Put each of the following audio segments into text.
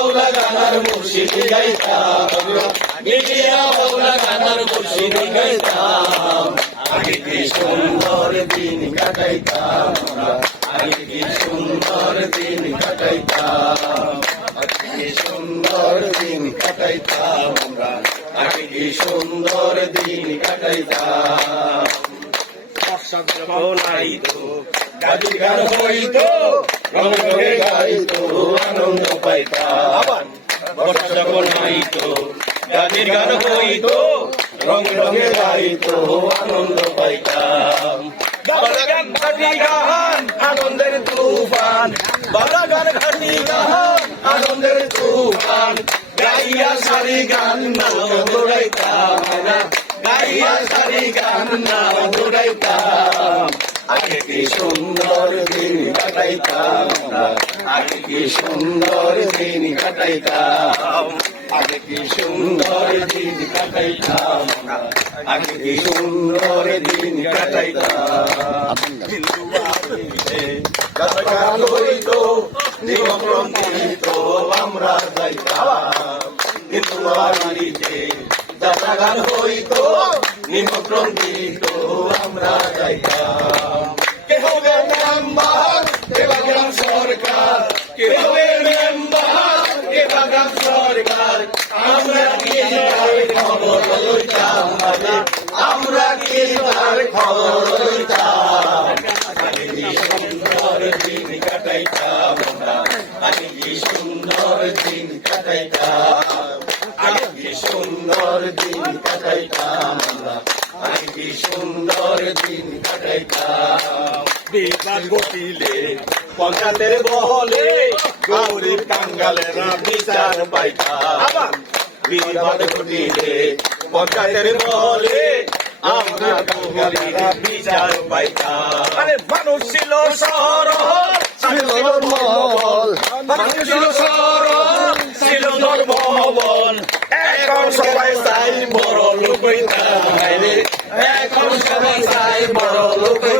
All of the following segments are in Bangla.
বাউলা গানার মুর্শিদি গাইতাম। মিলিয়া বাউলা গানার মুর্শিদি গাইতাম। আগে কি সুন্দর দিন কাটাইতাম। আগে কি সুন্দর দিন কাটাইতাম? সুন্দর দিন কাটাইতাম আমরা? কি সুন্দর দিন কাটাইতাম? গাজি গান হইতো রঙে গাইতো। আনন্দ পাইতাম গান হইতো রঙে রঙে গাইতো আনন্দ পাইতাম। গান আনন্দের তুফান। বালাগান ঘাটি গান, আনন্দের তুফান। গাইয়া সারি গান না দৌড়াইতাম গাইয়া সারি গান না দৌড়াইতাম। আগে কি সুন্দর দিন কাটাইতাম। আগে কি সুন্দর দিন কাটাইতাম। আগে কি সুন্দর দিন কাটাইতাম আগে কি সুন্দর দিন কাটাইতাম। হইতো, নিমন্ত্রণ আমরা যাইতাম হিন্দু বাড়িতে যাত্রা হইতো, নিমন্ত্রণ দিত আমরা যাইতাম। হবে মেম্বার বাগান সরকার। কে হবে মেম্বার বাগান সরকার। আমরা কি খবর লইতাম আগে আমরা কি খবর লইতাম সুন্দর দিন কাটাইতাম আগে কি দিন কাটাইতাম? আমরা? আগে কি সুন্দর দিন কাটাইতাম? বিবাদ গতিলে পঞ্চায়েতের বহলে গরিব কাঙ্গালেরা বিচার পাইতাম বিবাদ ঘটিলে পঞ্চায়েতের বহলে আমরা কাঙ্গালেরা বিচার পাইতাম আরে মানুষ ছিল সরল ছিল মহল মানুষ ছিল সরল ছিল ধর্মবন এখন সবাই চাই বড় লোক এখন সবাই চাই বড় লোক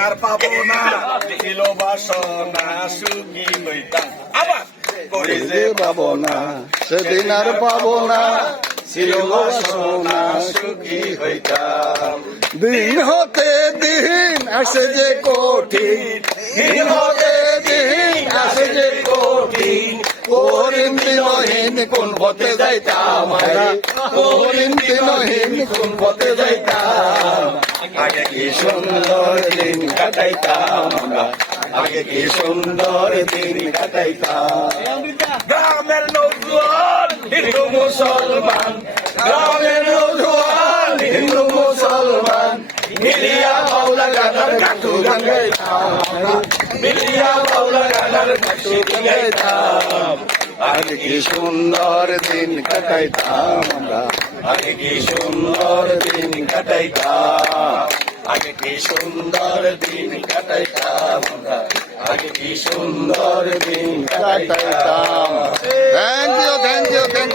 আর পাবো না। ছিল বাসনা সুখী হইতাম। আবার করে যে পাবো না সেদিন আর পাবো না। ছিল বাসনা সুখী হইতাম। দিন হতে দিন আসে যে কঠিন। দিন হতে দিন আসে যে কঠিন করিম দিনহীন কোন পথে যাইতাম আমরা করিম দিনহীন কোন পথে যাইতাম আগে কি সুন্দর দিন কাটাইতাম আগে কি সুন্দর দিন কাটাইতাম গ্রামের নৌজুয়ান হিন্দু মুসলমান গ্রামের নৌজুয়ান হিন্দু মুসলমান মিলিয়া বাউলা গানার কাঠু গাঙ্গাইতাম মিলিয়া বাউলা গানার কাঠু গাঙ্গাইতাম আগে কি সুন্দর দিন কাটাইতাম আমরা আগে কি সুন্দর দিন কাটাইতাম আগে কি সুন্দর দিন কাটাইতাম আমরা আগে কি সুন্দর দিন thank you thank you thank you